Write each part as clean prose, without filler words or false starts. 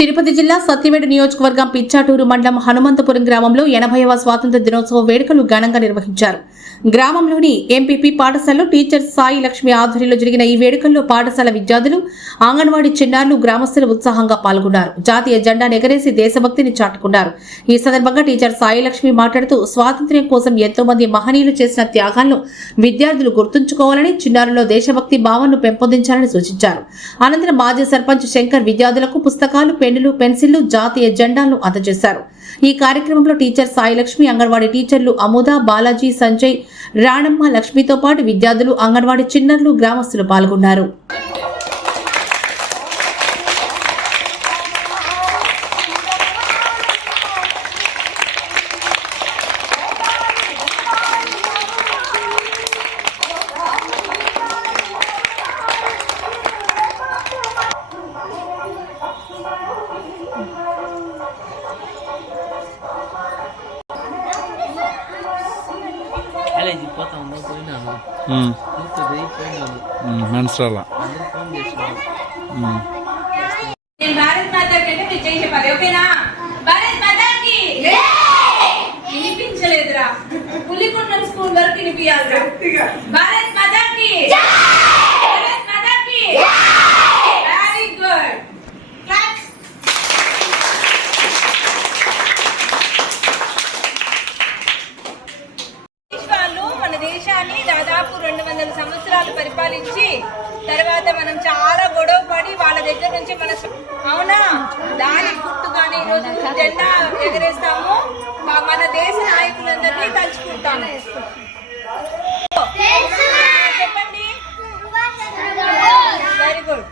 తిరుపతి జిల్లా సత్యవేడు నియోజకవర్గం పిచ్చాటూరు మండలం హనుమంతపురం గ్రామంలో 80వ స్వాతంత్ర దినోత్సవ వేడుకలు ఘనంగా నిర్వహించారు. గ్రామంలోని ఎంపీపీ పాఠశాలలో టీచర్ సాయి లక్ష్మి ఆధ్వర్యంలో జరిగిన ఈ వేడుకల్లో పాఠశాల విద్యార్థులు, అంగన్వాడీ చిన్నారులు, గ్రామస్తులు ఉత్సాహంగా పాల్గొన్నారు. జాతీయ జెండాను ఎగరేసి దేశభక్తిని చాటుకున్నారు. ఈ సందర్భంగా టీచర్ సాయి లక్ష్మి మాట్లాడుతూ స్వాతంత్ర్యం కోసం ఎంతో మంది మహనీయులు చేసిన త్యాగాలను విద్యార్థులు గుర్తుంచుకోవాలని, చిన్నారుల్లో దేశభక్తి భావనను పెంపొందించాలని సూచించారు. అనంతరం మాజీ సర్పంచ్ శంకర్ విద్యార్థులకు పుస్తకాలు, పెన్నులు, పెన్సిళ్లు, జాతీయ జెండాలను అందజేశారు. ఈ కార్యక్రమంలో టీచర్ సాయి లక్ష్మి, అంగన్వాడీ టీచర్లు అముద, బాలాజీ, సంజయ్, రాణమ్మ, లక్ష్మితో పాటు విద్యార్థులు, అంగన్వాడీ చిన్నారులు, గ్రామస్తులు పాల్గొన్నారు. మనసులా భారత్ మాతా కంటే మీరు చేయి చెప్పాలి. ఓకేనా? భారత్ మాతాకి వినిపించలేదురా, పులికొండం స్కూల్ వరకు వినిపించాలిరా. భారత్ మాతాకి, భారత్ మాతాకి. Very good. వాళ్ళు మన దేశాన్ని దాదాపు 200 సంవత్సరాలు పరిపాలించి తర్వాత మనం చాలా గొడవ పడి వాళ్ళ దగ్గర నుంచి అవునా, దాని గుర్తుగానే ఈరోజు జెండా ఎగరేస్తాము. మన దేశ నాయకులందరినీ తలుచుకుంటాము. చెప్పండి. Very good.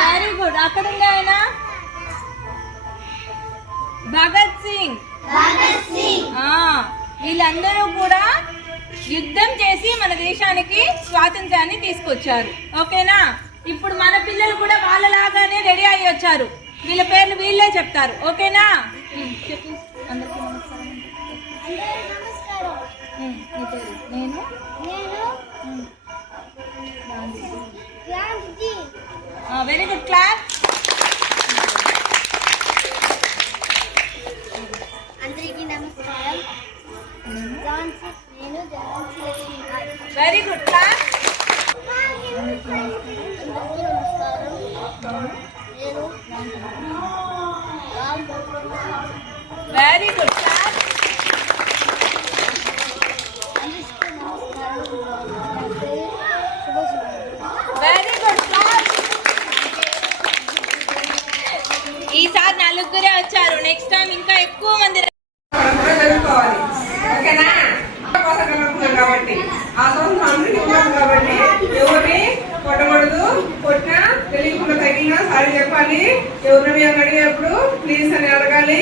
Very good. అక్కడ ఉంది ఆయన భగత్ సింగ్. వీళ్ళందరూ కూడా యుద్ధం చేసి మన దేశానికి స్వాతంత్ర్యాన్ని తీసుకొచ్చారు. ఓకేనా? ఇప్పుడు మన పిల్లలు కూడా వాళ్ళలాగానే రెడీ అయ్యి వచ్చారు. వీళ్ళ పేర్లు వీళ్ళే చెప్తారు. ఓకేనా? చెప్పు అందరికీ నమస్కారం. నేను వెరీ గుడ్. క్లాప్. అందరికీ నమస్కారం. నేను very good. Clap. Very good. Clap. Very good. Clap. ఈసారి నలుగురే వచ్చారు. నెక్స్ట్ టైం ఇంకా ఎక్కువ మంది కాబట్టి ఆ సంవత్సరం కాబట్టి ఎవరిని కొట్టకూడదు. కొట్టినా తెలియకుండా తగిలినా సారీ చెప్పాలి. ఎవరిని అడిగేప్పుడు ప్లీజ్ అని అడగాలి.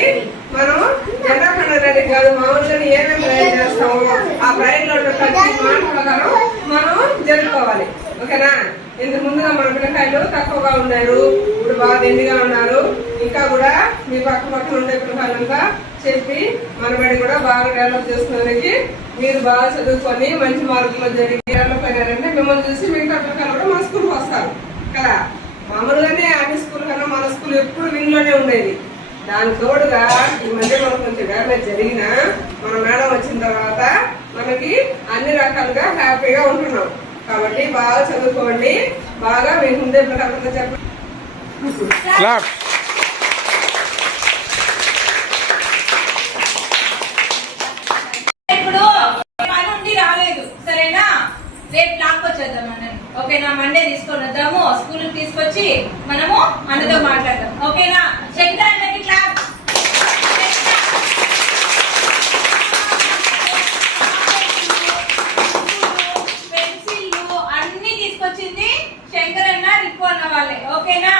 మనం జెండా పండుగ రెడీ కాదు, మామూలుగా ఏమేమి ప్రయత్నం చేస్తాము ఆ ప్రయత్నంలో ప్రతి మాట ప్రకారం మనం జరుపుకోవాలి. ఓకేనా? ఇంతకు ముందుగా మన పిల్లకాయలు తక్కువగా ఉన్నారు, ఇప్పుడు బాగా దండిగా ఉన్నారు. ఇంకా కూడా మీ పక్కన ఉండే పిల్లకాయలంతా చెప్పి మన బడి కూడా బాగా డెవలప్ చేసుకోవడానికి మీరు బాగా చదువుకొని మంచి మార్కుల్లో జరిగి డెవలప్ అయినారంటే మిమ్మల్ని చూసి మిగతా పిల్లకాయలు కూడా మన స్కూల్కి వస్తారు కదా. మామూలుగానే అన్ని స్కూల్ కన్నా మన స్కూల్ ఎప్పుడు వింగ్లోనే ఉండేది. దాని తోడుగా ఈ మధ్య మనకు కొంచెం డ్యామేజ్ జరిగినా మన మేడం వచ్చిన తర్వాత మనకి అన్ని రకాలుగా హ్యాపీగా ఉంటున్నాం. కాబట్టి బాగా చదువుకోండి. బాగా మీకు ముందే పిల్లకాయలతో చెప్పండి. ఇప్పుడు పని ఉండి రాలేదు, సరేనా? రేపు లాక్కొచ్చేద్దాం అన్నని. ఓకేనా? మండే తీసుకొని వద్దాము, స్కూల్ తీసుకొచ్చి మనము అన్నతో మాట్లాడదాం. ఓకేనా? శంకర్ అన్నకి క్లాప్. పెన్సిల్లు అన్ని తీసుకొచ్చింది శంకర్ అన్న, రిప్పు అన్న వాళ్ళే. ఓకేనా?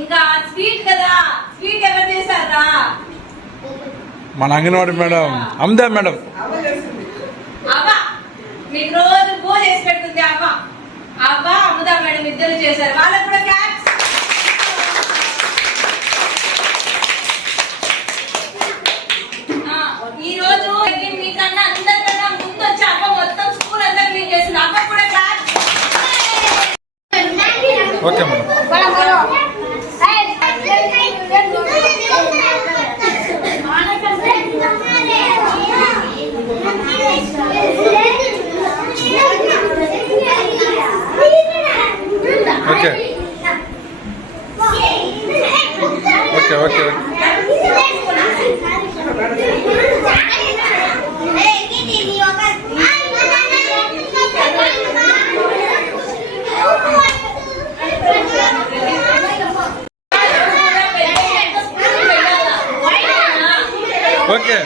ఇంకా స్వీట్ కదా, స్వీట్ ఎవరు చేశారా? మన అంగన్వాడీ మేడం అమ్దా మేడం. అవ్వ మీకు రోజు పూజ చేసి పెడుతుంది. అవ్వ అమ్ముదా మేడం ఇద్దరు చేశారు. వాళ్ళకు కూడా క్లాప్స్. ఈ రోజు మీకన్నా అందరికన్నా ముందు వచ్చి అవ్వ మొత్తం స్కూల్ అంతా క్లీన్ చేసింది. అవ్వ కూడా class okay okay okay okay